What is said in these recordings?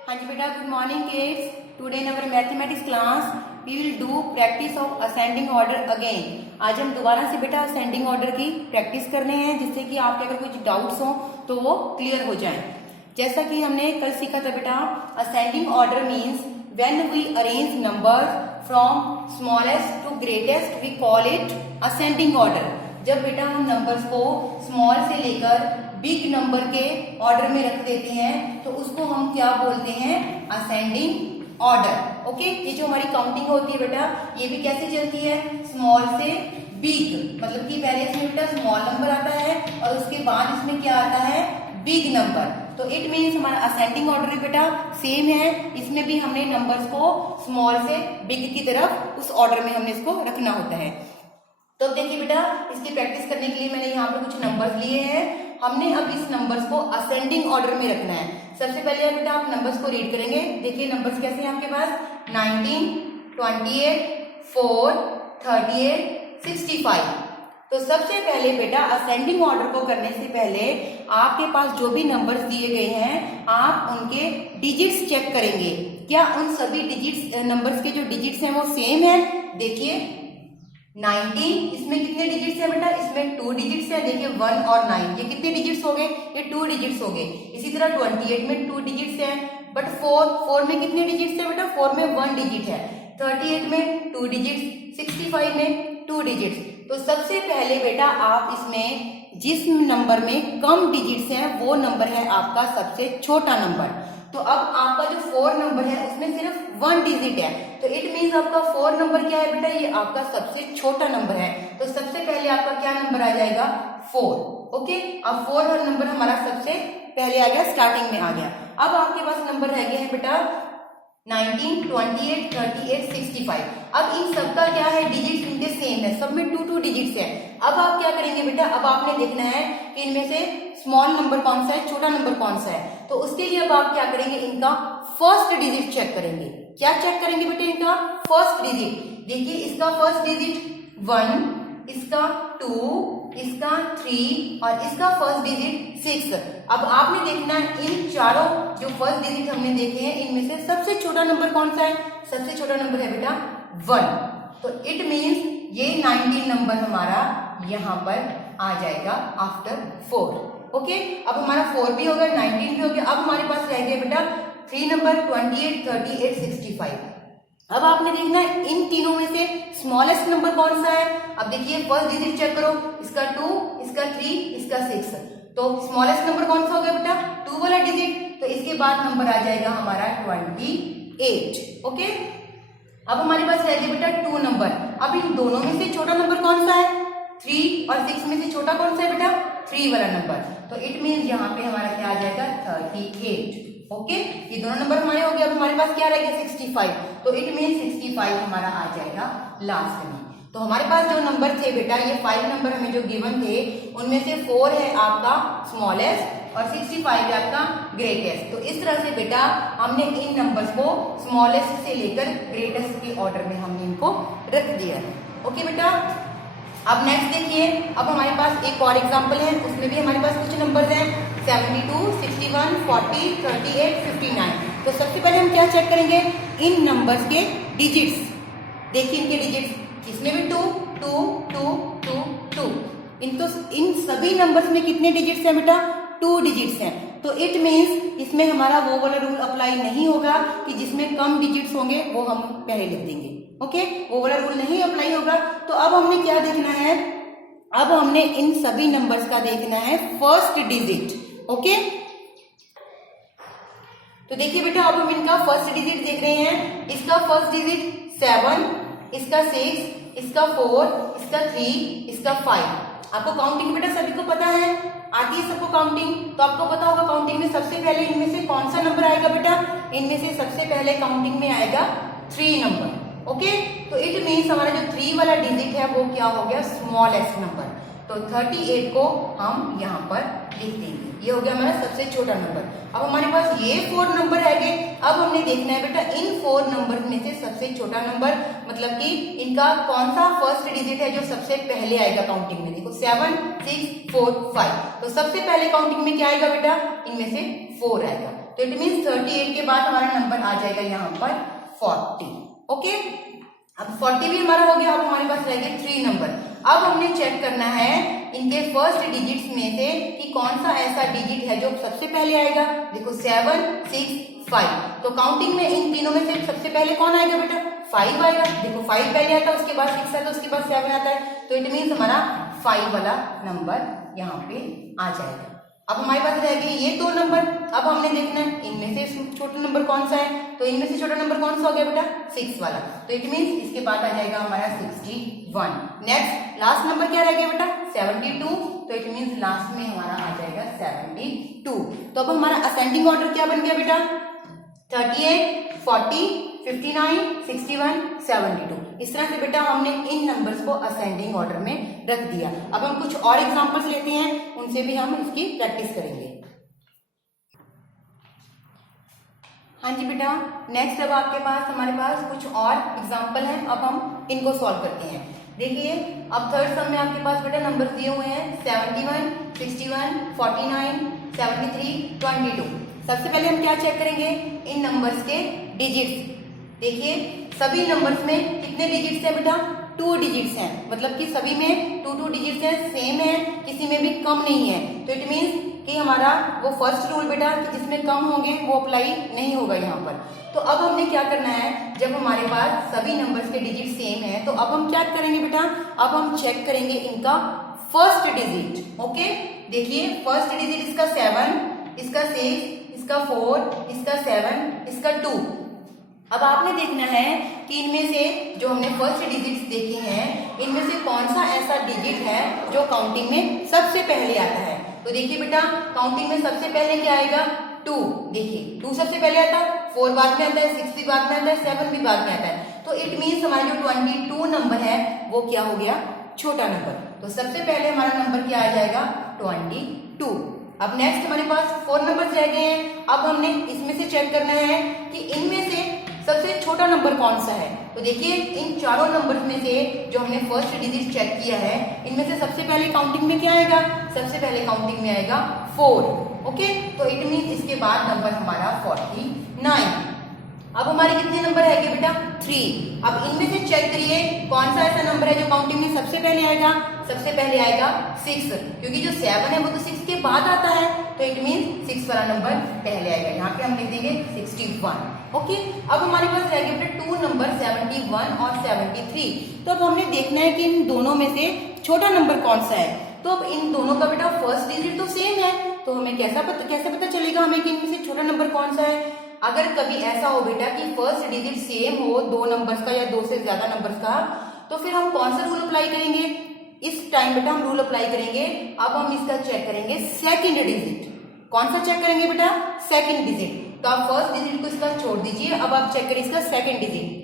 हाँ जी बेटा, good morning kids. Today in our mathematics class we will do practice of ascending order again. आज हम दोबारा से बेटा असेंडिंग ऑर्डर की प्रैक्टिस करने हैं, जिससे कि आपके अगर कुछ डाउट्स हो तो वो क्लियर हो जाएं। जैसा कि हमने कल सीखा था बेटा, ascending order means when we arrange numbers from smallest to greatest we call it ascending order. जब बेटा हम नंबर्स को स्मॉल से लेकर बिग नंबर के ऑर्डर में रख देते हैं तो उसको हम क्या बोलते हैं? Ascending order. ओके, ये जो हमारी काउंटिंग होती है बेटा, ये भी कैसे चलती है? स्मॉल से बिग, मतलब कि पहले इसमें बेटा स्मॉल नंबर आता है और उसके बाद इसमें क्या आता है? Big number. तो इट मीन्स हमारा असेंडिंग ऑर्डर बेटा सेम है। इसमें भी हमने नंबर्स को स्मॉल से बिग की तरफ उस ऑर्डर में हमने इसको रखना होता है। तो देखिए बेटा, इसकी प्रैक्टिस करने के लिए मैंने यहाँ पर कुछ नंबर्स लिए हैं। हमने अब इस नंबर्स को असेंडिंग ऑर्डर में रखना है। सबसे पहले बेटा आप नंबर्स को रीड करेंगे। देखिए नंबर्स कैसे हैं आपके पास? 19, 28, 4, 38, 65। तो सबसे पहले बेटा असेंडिंग ऑर्डर को करने से पहले आपके पास जो भी नंबर्स दिए गए हैं आप उनके डिजिट्स चेक करेंगे। क्या उन सभी डिजिट्स नंबर्स के जो डिजिट्स हैं वो सेम है? देखिए 19, इसमें कितने डिजिट्स हैं बेटा? इसमें 2 डिजिट्स हैं। देखिए 1 और 9, ये कितने डिजिट्स हो गए? ये 2 डिजिट्स हो गए। इसी तरह 28 में 2 डिजिट्स हैं। बट 4 में कितने डिजिट्स हैं बेटा? 4 में 1 डिजिट है। 38 में 2 डिजिट्स, 65 में 2 डिजिट्स। तो सबसे पहले बेटा आप इसमें जिस नंबर में कम डिजिट्स हैं वो नंबर है आपका सबसे छोटा नंबर। तो अब आपका जो 4 नंबर है उसमें सिर्फ 1 डिजिट है, तो इट मीन्स आपका 4 नंबर क्या है बेटा? ये आपका सबसे छोटा नंबर है। तो सबसे पहले आपका क्या नंबर आ जाएगा? 4। ओके, अब 4 नंबर हमारा सबसे पहले आ गया, स्टार्टिंग में आ गया। अब आपके पास नंबर रह गए हैं बेटा 19, 28, 38, 65। अब इन सबका क्या है? डिजिट्स इनके सेम है, सब में 2 डिजिट्स है। अब आप क्या करेंगे बेटा? अब आपने देखना है कि इनमें से स्मॉल नंबर कौन सा है, छोटा नंबर कौन सा है। तो उसके लिए अब आप क्या करेंगे? इनका फर्स्ट डिजिट चेक करेंगे। क्या चेक करेंगे बेटा? इनका फर्स्ट डिजिट। देखिए इसका फर्स्ट डिजिट 1, इसका 2, इसका 3 और इसका फर्स्ट डिजिट 6। अब आपने देखना है इन चारों जो फर्स्ट डिजिट हमने देखे हैं इनमें से सबसे छोटा नंबर कौन सा है? सबसे छोटा नंबर है बेटा 1। तो इट मीन्स ये 19 नंबर हमारा यहाँ पर आ जाएगा आफ्टर 4। ओके, अब हमारा 4 भी हो गया, 19 भी हो गया। अब हमारे पास रह गया बेटा 3 नंबर 28, 38, 65। अब आपने देखना है इन तीनों में से स्मॉलेस्ट नंबर कौन सा है। अब देखिए फर्स्ट डिजिट चेक करो, इसका 2, इसका 3, इसका 6। तो स्मॉलेस्ट नंबर कौन सा हो गया बेटा? 2 वाला डिजिट। तो इसके बाद नंबर आ जाएगा हमारा 28। ओके, अब हमारे पास रह गया बेटा 2 नंबर। अब इन दोनों में से छोटा नंबर कौन सा है? 3 और 6 में से छोटा कौन सा है बेटा? 3 वाला नंबर। तो इट मीन्स यहाँ पे हमारा क्या आ जाएगा? 38। ओके, ये दोनों नंबर हमारे हो गए। अब हमारे पास क्या रह गया? 65। तो इट मीन 65 हमारा आ जाएगा लास्ट में। तो हमारे पास जो नंबर थे बेटा, ये 5 नंबर हमें जो गिवन थे उनमें से 4 है आपका स्मॉलेस्ट और 65 है आपका ग्रेटेस्ट। तो इस तरह से बेटा हमने इन नंबर्स को स्मॉलेस्ट से लेकर ग्रेटेस्ट के ऑर्डर में हमने इनको रख दिया है। ओके बेटा, अब नेक्स्ट देखिए, अब हमारे पास एक और एग्जांपल है, उसमें भी हमारे पास कुछ नंबर्स हैं 72, 61, 40, 38, 59। तो सबसे पहले हम क्या चेक करेंगे? इन नंबर्स के डिजिट्स। देखिए इनके डिजिट्स, इसमें भी 2, 2, 2, 2, 2। इन सभी नंबर्स में कितने डिजिट्स हैं बेटा? 2 डिजिट्स हैं। तो इट मीन्स इसमें हमारा वो वाला रूल अप्लाई नहीं होगा कि जिसमें कम डिजिट्स होंगे वो हम पहले लिख देंगे। ओके, वो वाला रूल नहीं अप्लाई होगा। तो अब हमने क्या देखना है? अब हमने इन सभी नंबर्स का देखना है फर्स्ट डिजिट। ओके, तो देखिए बेटा अब हम इनका फर्स्ट डिजिट देख रहे हैं। इसका फर्स्ट डिजिट 7, इसका 6, इसका 4, इसका 3, इसका 5। आपको काउंटिंग बेटा सभी को पता है, आती है सबको काउंटिंग। तो आपको पता होगा काउंटिंग में सबसे पहले इनमें से कौन सा नंबर आएगा बेटा? इनमें से सबसे पहले काउंटिंग में आएगा 3 नंबर। ओके, तो इट मीन्स हमारा जो 3 वाला डिजिट है वो क्या हो गया? Smallest number. तो 38 को हम यहाँ पर लिख देंगे। ये हो गया हमारा सबसे छोटा नंबर। अब हमारे पास ये 4 नंबर है गए। अब हमने देखना है बेटा इन 4 नंबर में से सबसे छोटा नंबर, मतलब कि इनका कौन सा फर्स्ट डिजिट है जो सबसे पहले आएगा काउंटिंग में। देखो 7, 6, 4, 5। तो सबसे पहले काउंटिंग में क्या आएगा बेटा? इनमें से 4 आएगा। तो इट मीन्स 38 के बाद हमारा नंबर आ जाएगा यहाँ पर 40। ओके, अब 40 भी हमारा हो गया। अब हमारे पास रह गए 3 नंबर। अब हमने चेक करना है इनके फर्स्ट डिजिट्स में से कि कौन सा ऐसा डिजिट है जो सबसे पहले आएगा। देखो 7, 6, 5, तो काउंटिंग में इन तीनों में से सबसे पहले कौन आएगा बेटा? 5 आएगा। देखो 5 पहले आता है, उसके बाद 6 आता है, उसके बाद 7 आता है, तो इट मीन्स हमारा 5 वाला नंबर यहाँ पे आ जाएगा। अब हमारे पास रह गए ये 2 नंबर। अब हमने देखना है इनमें से छोटा नंबर कौन सा है, तो इनमें से छोटा नंबर कौन सा हो गया बेटा? 6 वाला, तो इट मीन्स इसके बाद आ जाएगा हमारा 61। नेक्स्ट लास्ट नंबर क्या रह गया बेटा? 72, तो इट मीन्स लास्ट में हमारा आ जाएगा 72। तो अब हमारा असेंडिंग ऑर्डर क्या बन गया बेटा? 38, 40, 59, 61, 72। इस तरह से बेटा हमने इन नंबर्स को असेंडिंग ऑर्डर में रख दिया। अब हम कुछ और एग्जांपल्स लेते हैं, उनसे भी हम इसकी प्रैक्टिस करेंगे। हाँ जी बेटा, नेक्स्ट अब आपके पास हमारे पास कुछ और एग्जांपल हैं। अब हम इनको सॉल्व करते हैं। देखिए अब थर्ड सम में आपके पास बेटा नंबर दिए हुए हैं 71, 61, 49, 73, 22। सबसे पहले हम क्या चेक करेंगे? इन नंबर्स के डिजिट्स। देखिए सभी नंबर्स में कितने डिजिट्स हैं बेटा? 2 डिजिट्स हैं, मतलब कि सभी में 2 डिजिट्स हैं, सेम है, किसी में भी कम नहीं है। तो इट मीन्स कि हमारा वो फर्स्ट रूल बेटा कि जिसमें कम होंगे वो अप्लाई नहीं होगा यहाँ पर। तो अब हमने क्या करना है, जब हमारे पास सभी नंबर्स के डिजिट सेम है तो अब हम क्या करेंगे बेटा? अब हम चेक करेंगे इनका फर्स्ट डिजिट। ओके, देखिए फर्स्ट डिजिट इसका 7, इसका 6, इसका 4, इसका 7, इसका 2। अब आपने देखना है कि इनमें से जो हमने फर्स्ट डिजिट्स देखे हैं इनमें से कौन सा ऐसा डिजिट है जो काउंटिंग में सबसे पहले आता है। तो देखिए बेटा काउंटिंग में सबसे पहले क्या आएगा? 2। देखिए 2 सबसे पहले आता है, 4 बाद में आता है, 6 भी बाद में आता है, 7 भी बाद में आता है। तो इट मीन्स हमारा जो 22 नंबर है वो क्या हो गया? छोटा नंबर। तो सबसे पहले हमारा नंबर क्या आ जाएगा? 22। अब नेक्स्ट हमारे पास 4 नंबर्स रह गए हैं। अब हमने इसमें से चेक करना है कि इनमें से सबसे छोटा नंबर कौन सा है। तो देखिए इन चारों नंबर्स में से जो हमने फर्स्ट डिजिट चेक किया है इनमें से सबसे पहले काउंटिंग में क्या आएगा? सबसे पहले काउंटिंग में आएगा 4। ओके, तो इट मीन इसके बाद नंबर हमारा 49। अब हमारे कितने नंबर है बेटा? 3। अब इनमें से चेक करिए कौन सा ऐसा नंबर है जो काउंटिंग में सबसे पहले आएगा? सबसे पहले आएगा 6, क्योंकि जो 7 है वो तो 6 के बाद आता है, तो इट मीन 6 वाला नंबर पहले आएगा। यहाँ पे हम लिख देंगे 61। ओके, अब हमारे पास रह गए बेटा 2 नंबर 71 और 73। तो अब हमने देखना है कि इन दोनों में से छोटा नंबर कौन सा है। तो अब इन दोनों का बेटा फर्स्ट डिजिट तो सेम है, तो हमें कैसे पता चलेगा हमें कि इनमें से छोटा नंबर कौन सा है? अगर कभी ऐसा हो बेटा कि फर्स्ट डिजिट सेम हो 2 नंबर्स का या 2 से ज्यादा नंबर्स का, तो फिर हम कौन सा रूल अप्लाई करेंगे? इस टाइम बेटा हम रूल अप्लाई करेंगे। अब हम इसका चेक करेंगे सेकंड डिजिट। कौन सा चेक करेंगे बेटा? Second digit. तो आप फर्स्ट डिजिट को इसका छोड़ दीजिए, अब आप चेक करिए इसका सेकंड डिजिट।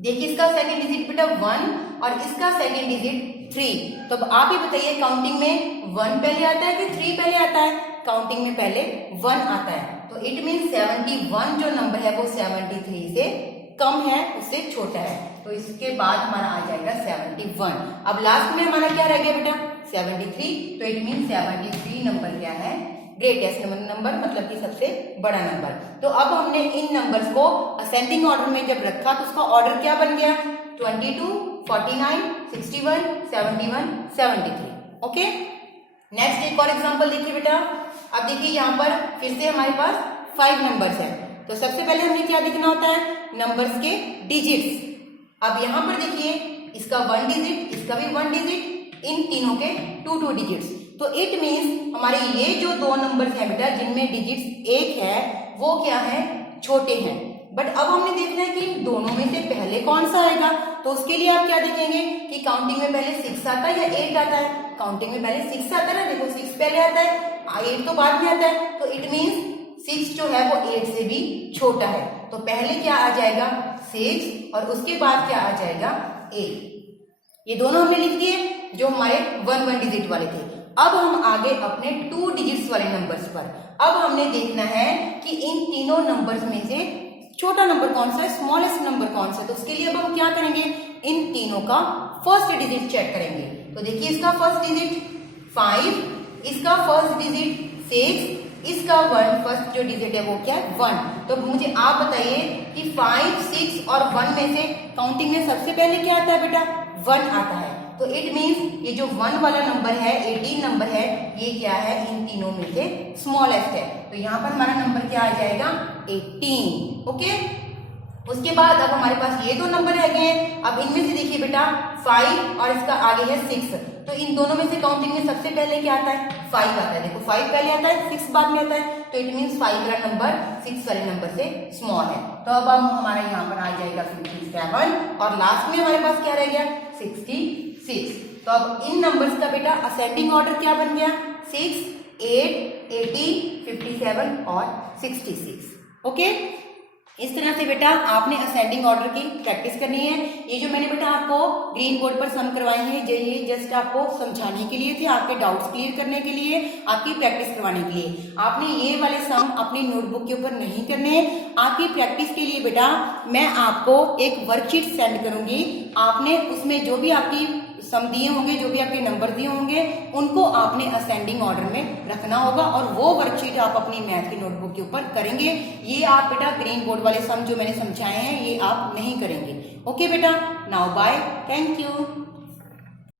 देखिए इसका सेकंड डिजिट बेटा 1 और इसका सेकंड डिजिट 3। तो अब आप ही बताइए काउंटिंग में 1 पहले आता है कि 3 पहले आता है? काउंटिंग में पहले 1 आता है, तो इट मीन 71 जो नंबर है वो 73 से कम है, उससे छोटा है, तो इसके बाद हमारा आ जाएगा 71। अब लास्ट में हमारा क्या रह गया बेटा? 73, तो इट मीन 73 नंबर क्या है? ग्रेटेस्ट नंबर, मतलब कि सबसे बड़ा नंबर। तो अब हमने इन नंबर्स को असेंडिंग ऑर्डर में जब रखा तो उसका ऑर्डर क्या बन गया? 22, 49, 61, 71, 73। ओके, नेक्स्ट एक और एग्जांपल देखिए बेटा। अब देखिए यहाँ पर फिर से हमारे पास 5 नंबर्स हैं, तो सबसे पहले हमें क्या देखना होता है? नंबर्स के डिजिट्स। अब यहाँ पर देखिए इसका 1 डिजिट, इसका भी 1 डिजिट, इन तीनों के 2 डिजिट्स। तो इट मीन्स हमारे ये जो 2 नंबर्स हैं बेटा जिनमें डिजिट्स 1 है वो क्या है? छोटे हैं। बट अब हमने देखना है कि इन दोनों में से पहले कौन सा आएगा। तो उसके लिए आप क्या देखेंगे कि काउंटिंग में पहले 6 आता है या 8 आता है? काउंटिंग में पहले 6 आता है ना, देखो 6 पहले आता है, 8 तो बाद में आता है, तो इट मीन्स 6 जो है वो 8 से भी छोटा है। तो पहले क्या आ जाएगा? 6 और उसके बाद क्या आ जाएगा? 8। ये दोनों हमने लिख दिए जो हमारे 1 डिजिट वाले थे। अब हम आगे अपने 2 डिजिट्स वाले नंबर्स पर। अब हमने देखना है कि इन तीनों नंबर्स में से छोटा नंबर कौन सा है, स्मॉलेस्ट नंबर कौन सा है। तो उसके लिए अब हम क्या करेंगे? इन तीनों का फर्स्ट डिजिट चेक करेंगे। तो देखिए इसका फर्स्ट डिजिट 5, इसका फर्स्ट डिजिट 6 इसका वन फर्स्ट जो डिजिट है वो क्या है 1। तो मुझे आप बताइए कि 5, 6 और 1 में से काउंटिंग में सबसे पहले क्या आता है बेटा 1 आता है। तो इट मीन्स ये जो 1 वाला नंबर है 18 नंबर है ये क्या है इन तीनों में से स्मॉलेस्ट है। तो यहाँ पर हमारा नंबर क्या आ जाएगा 18। ओके, उसके बाद अब हमारे पास ये दो नंबर रह गए हैं। अब इनमें से देखिए बेटा 5 और इसका आगे है 6। तो इन दोनों में से काउंटिंग में सबसे पहले क्या आता है 5 आता है। देखो 5 पहले आता है 6 बाद में आता है। तो इट मीन्स 5 वाला नंबर 6 वाले नंबर से स्मॉल है। तो अब हमारा यहाँ पर आ जाएगा 57 और लास्ट में हमारे पास क्या रह गया 66। तो अब इन नंबर्स का बेटा असेंडिंग ऑर्डर क्या बन गया 6, 8, 80, 57 और 66। ओके, इस तरह से बेटा आपने असेंडिंग ऑर्डर की प्रैक्टिस करनी है। ये जो मैंने बेटा आपको ग्रीन बोर्ड पर सम करवाए हैं ये जस्ट आपको समझाने के लिए थे, आपके डाउट्स क्लियर करने के लिए, आपकी प्रैक्टिस करवाने के लिए। आपने ये वाले सम अपनी नोटबुक के ऊपर नहीं करने हैं। आपकी प्रैक्टिस के लिए बेटा मैं आपको एक वर्कशीट सेंड करूंगी। आपने उसमें जो भी आपकी सम दिए होंगे, जो भी आपके नंबर दिए होंगे, उनको आपने असेंडिंग ऑर्डर में रखना होगा और वो वर्कशीट आप अपनी मैथ की नोटबुक के ऊपर करेंगे। ये आप बेटा ग्रीन बोर्ड वाले सम जो मैंने समझाए हैं ये आप नहीं करेंगे। ओके बेटा, नाउ बाय, थैंक यू।